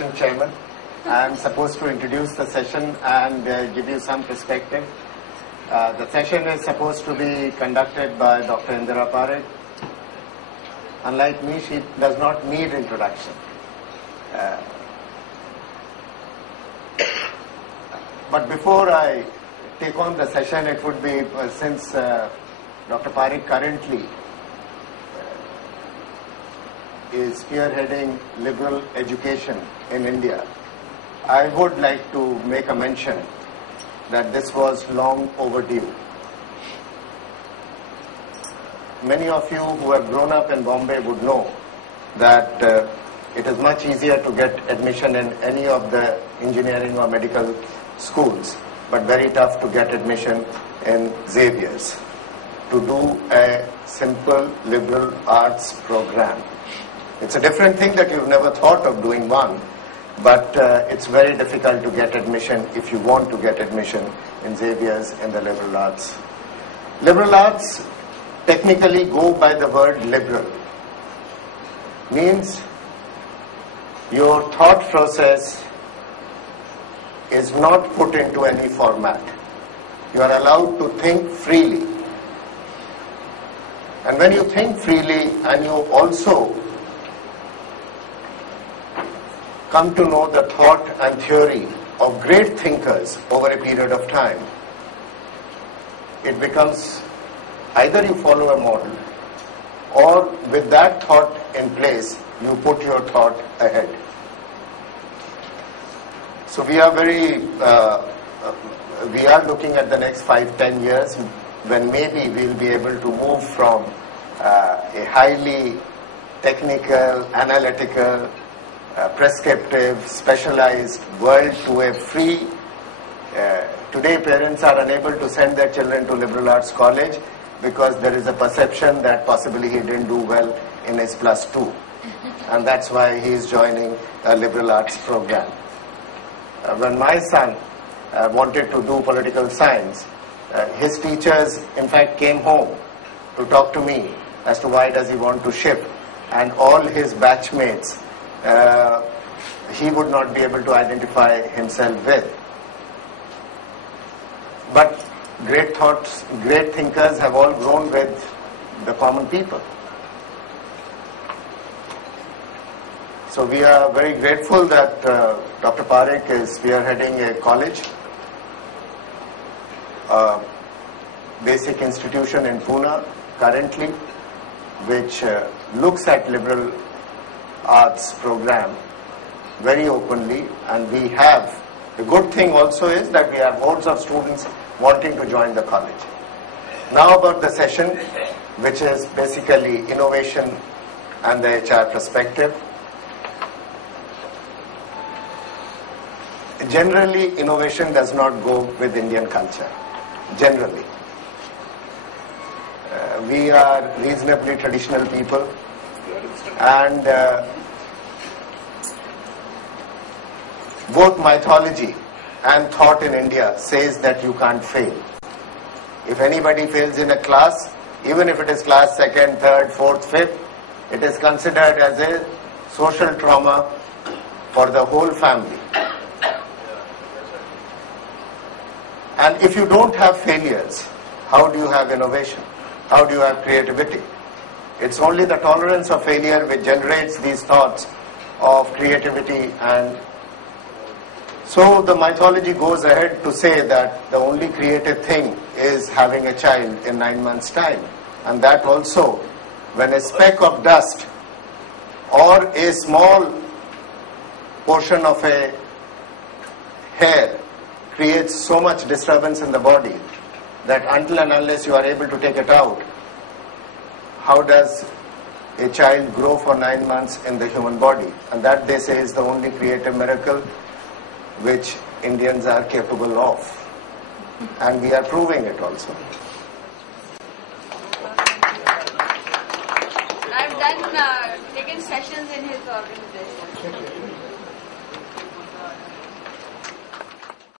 session chairman. I'm supposed to introduce the session and give you some perspective. The session is supposed to be conducted by Dr. Indira Parekh. Unlike me, she does not need introduction. But before I take on the session, it would be, since Dr. Parekh currently is spearheading liberal education in India, I would like to make a mention that this was long overdue. Many of you who have grown up in Bombay would know that it is much easier to get admission in any of the engineering or medical schools, but very tough to get admission in Xavier's to do a simple liberal arts program. It's a different thing that you've never thought of doing one, but it's very difficult to get admission if you want to get admission in Xavier's in the liberal arts. Liberal arts technically go by the word liberal. Means your thought process is not put into any format. You are allowed to think freely. And when you think freely and you also come to know the thought and theory of great thinkers over a period of time, it becomes either you follow a model or with that thought in place, you put your thought ahead. So we are we are looking at the next 5-10 years when maybe we'll be able to move from a highly technical, analytical, prescriptive, specialized world to a free. Today parents are unable to send their children to liberal arts college because there is a perception that possibly he didn't do well in his +2, and that's why he is joining a liberal arts program. When my son wanted to do political science, his teachers in fact came home to talk to me as to why does he want to shift, and all his batchmates he would not be able to identify himself with. But great thoughts, great thinkers have all grown with the common people. So we are very grateful that Dr. Parekh is spearheading a college, a basic institution in Pune currently, which looks at liberal arts program very openly, and we have, the good thing also is that we have hordes of students wanting to join the college. Now about the session, which is basically innovation and the HR perspective. Generally, innovation does not go with Indian culture. Generally. We are reasonably traditional people, and both mythology and thought in India says that you can't fail. If anybody fails in a class, even if it is class 2nd, 3rd, 4th, 5th, it is considered as a social trauma for the whole family. And if you don't have failures, how do you have innovation? How do you have creativity? It's only the tolerance of failure which generates these thoughts of creativity. And so the mythology goes ahead to say that the only creative thing is having a child in 9 months' time. And that also, when a speck of dust or a small portion of a hair creates so much disturbance in the body that until and unless you are able to take it out, how does a child grow for 9 months in the human body? And that, they say, is the only creative miracle which Indians are capable of. And we are proving it also. I've done taken sessions in his organization.